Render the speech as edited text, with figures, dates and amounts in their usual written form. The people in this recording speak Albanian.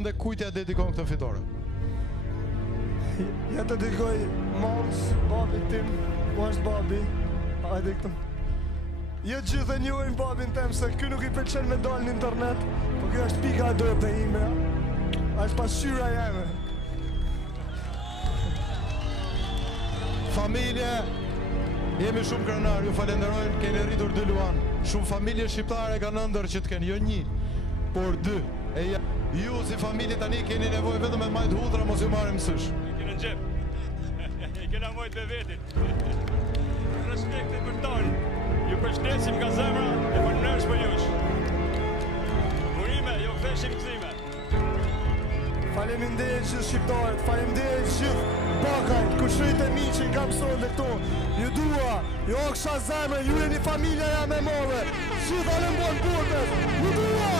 dedikon dhe kujt ja dedikon këtë fitore? Ja të dedikoj mamës, babit tim, ku është babi, hajde këtëm. Jo gjithë e njohin babin tem se ky nuk i pëlqen me dalë në internet, po kjo është pika e dorë të ime, është pasqyra jeme. Familje, jemi shumë krenar, ju falenderojmë, keni rritur 2 luan. Shumë familje shqiptare kanë ëndër që të kenë, jo 1, por 2. Ju si familje tani keni nevojë vetëm me majt hudra, mos ju marrim mësysh. Kena në gjep. I kena mojt dhe vetit. Respekt e për tonë. Ju përshnesim nga zemra e për nërsh për jush. Murime, jo ktheshim gëzime. Faleminderit gjithë shqiptarët, faleminderit gjithë bakajt, kushrit e mi që i kam sonë dhe këto. Ju dua, ju oksha zemre, ju e një familja jam e modhe. Gjitha në mbon botës, ju dua!